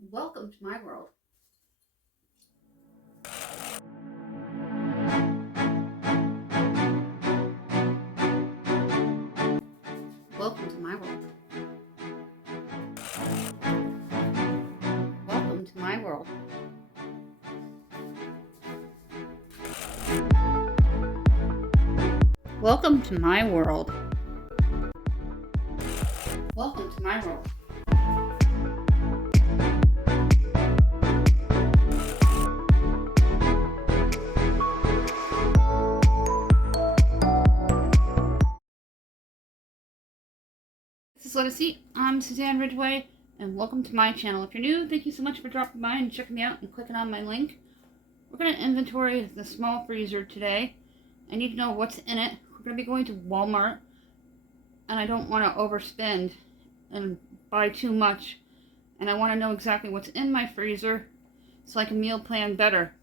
Welcome to my world. Welcome to my world. Welcome to my world. Welcome to my world. Welcome to my world. This is Let Us Eat. I'm Suzanne Ridgway, and welcome to my channel. If you're new, thank you so much for dropping by and checking me out and clicking on my link. We're going to inventory the small freezer today. I need to know what's in it. We're going to be going to Walmart, and I don't want to overspend and buy too much. And I want to know exactly what's in my freezer so I can meal plan better.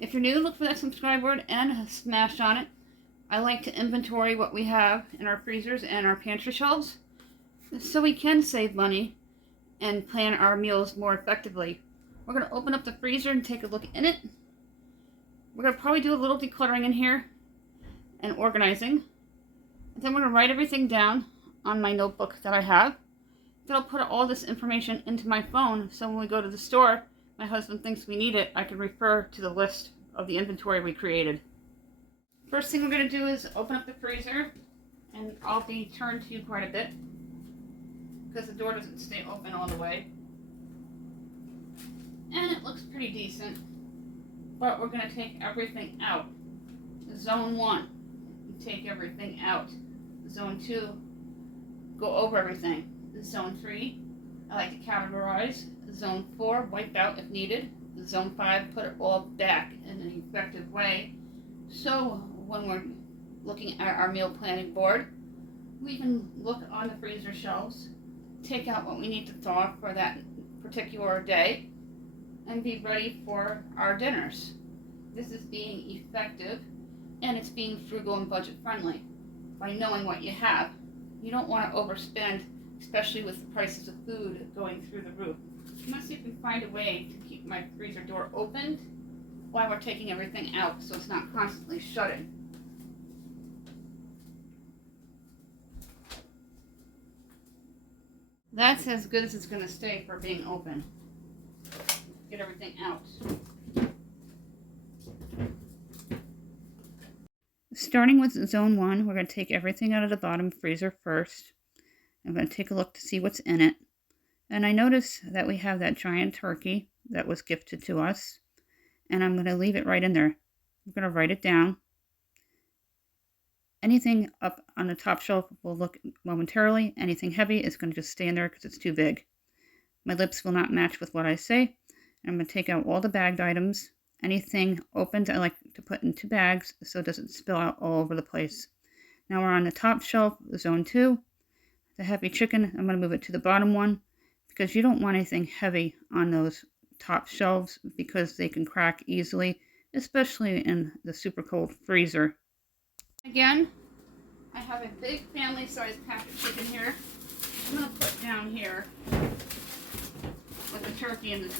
If you're new, look for that subscribe word and smash on it. I like to inventory what we have in our freezers and our pantry shelves so we can save money and plan our meals more effectively. We're going to open up the freezer and take a look in it. We're going to probably do a little decluttering in here and organizing. And then we're going to write everything down on my notebook that I have. Then I'll put all this information into my phone so when we go to the store, my husband thinks we need it, I can refer to the list of the inventory we created. First thing we're going to do is open up the freezer, and I'll be turned to you quite a bit because the door doesn't stay open all the way. And it looks pretty decent, but we're going to take everything out. Zone 1, take everything out. Zone 2, go over everything. Zone 3, I like to categorize. Zone 4, wipe out if needed. Zone 5, put it all back in an effective way. So when we're looking at our meal planning board, we can look on the freezer shelves, take out what we need to thaw for that particular day, and be ready for our dinners. This is being effective, and it's being frugal and budget friendly. By knowing what you have, you don't want to overspend, especially with the prices of food going through the roof. I'm going to see if we can find a way to keep my freezer door opened while we're taking everything out so it's not constantly shutting. That's as good as it's going to stay for being open. Get everything out. Starting with zone 1, we're going to take everything out of the bottom freezer first. I'm going to take a look to see what's in it. And I notice that we have that giant turkey that was gifted to us. And I'm going to leave it right in there. I'm going to write it down. Anything up on the top shelf will look momentarily. Anything heavy is going to just stay in there because it's too big. My lips will not match with what I say. I'm going to take out all the bagged items. Anything opened, I like to put into bags so it doesn't spill out all over the place. Now we're on the top shelf, zone 2. The heavy chicken, I'm going to move it to the bottom one because you don't want anything heavy on those top shelves because they can crack easily, especially in the super cold freezer. Again, I have a big family-sized pack of chicken here. I'm going to put down here with the turkey and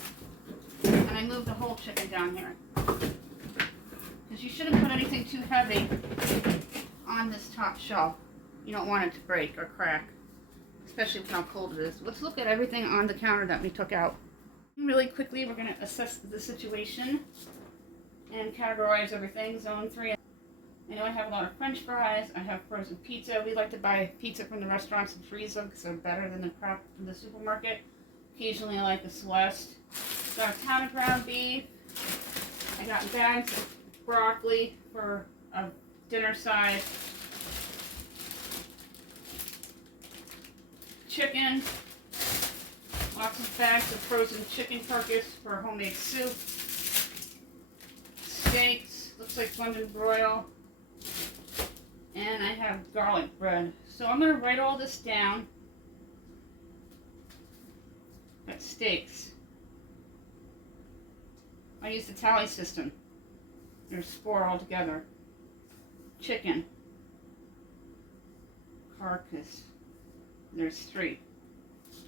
I move the whole chicken down here. Because you shouldn't put anything too heavy on this top shelf. You don't want it to break or crack, especially with how cold it is. Let's look at everything on the counter that we took out. Really quickly, we're going to assess the situation and categorize everything. Zone 3. I know I have a lot of French fries. I have frozen pizza. We like to buy pizza from the restaurants and freeze them because they're better than the crap from the supermarket. Occasionally I like the Celeste. Got a ton of ground beef. I got bags of broccoli for a dinner side. Chicken. Lots of bags of frozen chicken carcass for homemade soup. Steaks. Looks like London broil. And I have garlic bread. So I'm going to write all this down. Got steaks. I use the tally system. There's 4 altogether. Chicken. Carcass. There's 3.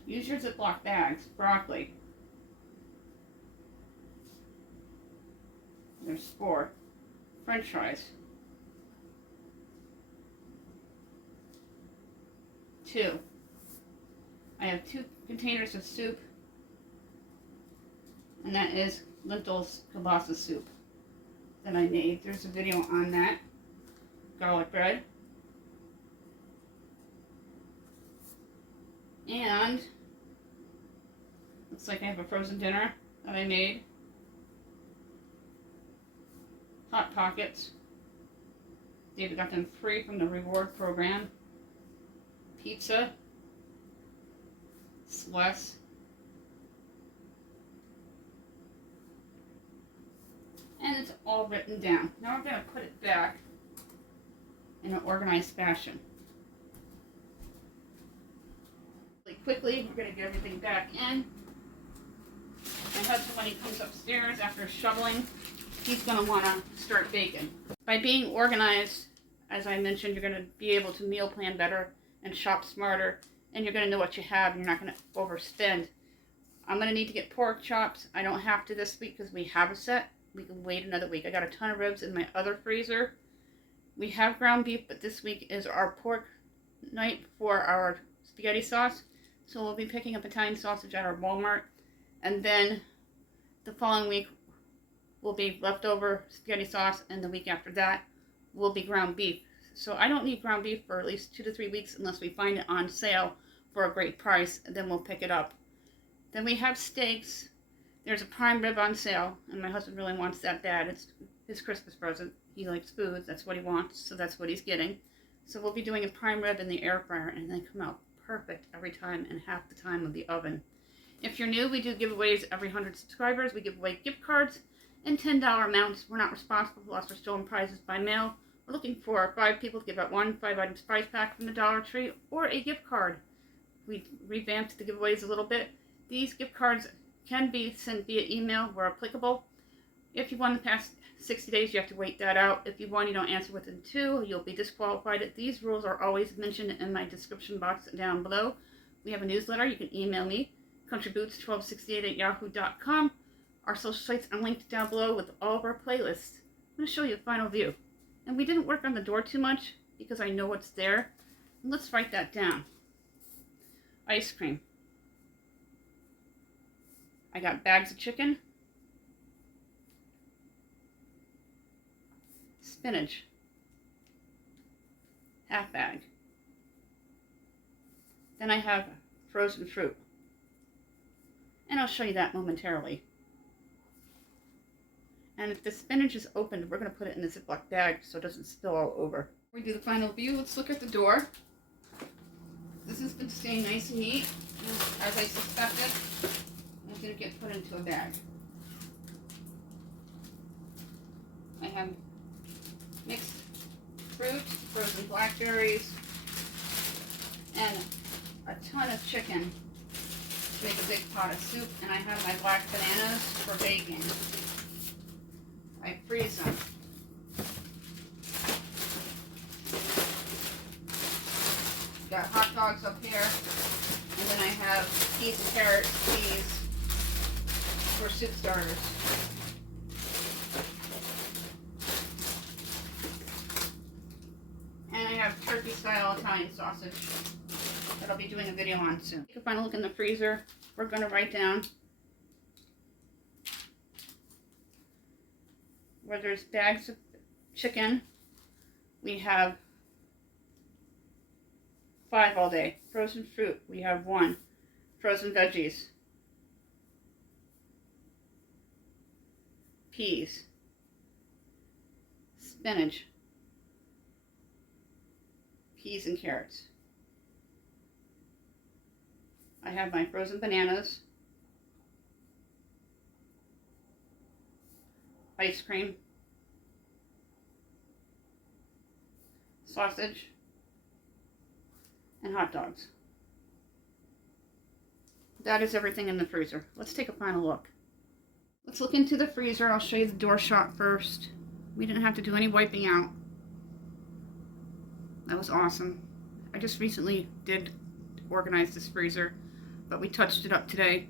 Use your Ziploc bags. Broccoli. There's 4 French fries. 2. I have 2 containers of soup, and that is lentils kielbasa soup that I made. There's a video on that. Garlic bread. And looks like I have a frozen dinner that I made. Hot Pockets. David got them free from the reward program. Pizza. Swiss. And it's all written down. Now we're going to put it back in an organized fashion. Really quickly, we're going to get everything back in. My husband, when he comes upstairs after shoveling, he's going to want to start baking. By being organized, as I mentioned, you're going to be able to meal plan better and shop smarter, and you're going to know what you have, and you're not going to overspend. I'm going to need to get pork chops. I don't have to this week because we have a set. We can wait another week. I got a ton of ribs in my other freezer. We have ground beef, but this week is our pork night for our spaghetti sauce. So we'll be picking up Italian sausage at our Walmart. And then the following week will be leftover spaghetti sauce, and the week after that will be ground beef. So I don't need ground beef for at least 2 to 3 weeks unless we find it on sale for a great price, and then we'll pick it up. Then we have steaks. There's a prime rib on sale, and my husband really wants that bad. It's his Christmas present. He likes food. That's what he wants, so that's what he's getting. So we'll be doing a prime rib in the air fryer, and they come out perfect every time and half the time of the oven. If you're new, we do giveaways every 100 subscribers. We give away gift cards in $10 amounts. We're not responsible for lost or stolen prizes by mail. We're looking for 5 people to give out one 5-item prize pack from the Dollar Tree or a gift card. We revamped the giveaways a little bit. These gift cards can be sent via email where applicable. If you won the past 60 days, you have to wait that out. If you won, you don't answer within 2, you'll be disqualified. These rules are always mentioned in my description box down below. We have a newsletter. You can email me, countryboots1268@yahoo.com. Our social sites are linked down below with all of our playlists. I'm going to show you a final view. And we didn't work on the door too much because I know what's there. And let's write that down. Ice cream. I got bags of chicken, spinach, half bag. Then I have frozen fruit, and I'll show you that momentarily. And if the spinach is opened, we're going to put it in a Ziploc bag so it doesn't spill all over. We do the final view. Let's look at the door. This has been staying nice and neat, as I suspected. It's going to get put into a bag. I have mixed fruit, frozen blackberries, and a ton of chicken to make a big pot of soup. And I have my black bananas for baking. I freeze them. Got hot dogs up here, and then I have peas and carrots, peas for soup starters. And I have turkey-style Italian sausage that I'll be doing a video on soon. Take a final look in the freezer. We're going to write down where there's bags of chicken. We have 5 all day. Frozen fruit, we have 1. Frozen veggies. Peas. Spinach. Peas and carrots. I have my frozen bananas. Ice cream. Sausage. And hot dogs. That is everything in the freezer. Let's take a final look. Let's look into the freezer. I'll show you the door shot first. We didn't have to do any wiping out. That was awesome. I just recently did organize this freezer, but we touched it up today.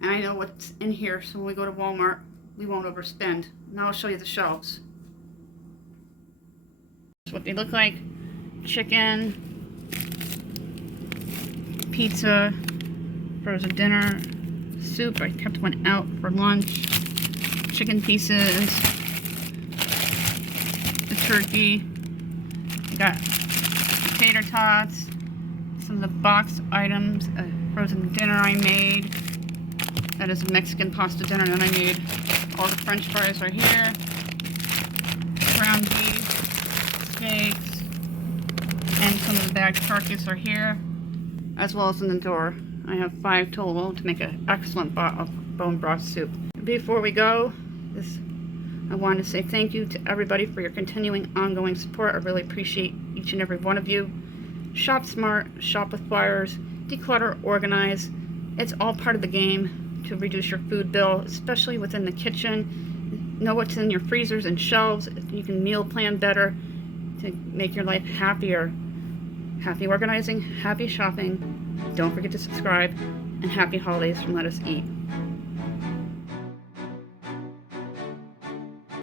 And I know what's in here, so when we go to Walmart, we won't overspend. Now I'll show you the shelves. That's what they look like. Chicken, pizza, frozen dinner, soup. I kept one out for lunch. Chicken pieces, the turkey. I got tater tots, some of the boxed items, a frozen dinner I made. That is a Mexican pasta dinner that I made. All the French fries are here. Ground beef, steaks, and some of the bagged turkeys are here, as well as in the door. I have 5 total to make an excellent bone broth soup. Before we go, I want to say thank you to everybody for your continuing ongoing support. I really appreciate each and every one of you. Shop smart, shop with flyers, declutter, organize. It's all part of the game to reduce your food bill, especially within the kitchen. Know what's in your freezers and shelves. You can meal plan better to make your life happier. Happy organizing, happy shopping. Don't forget to subscribe, and happy holidays from Let Us Eat.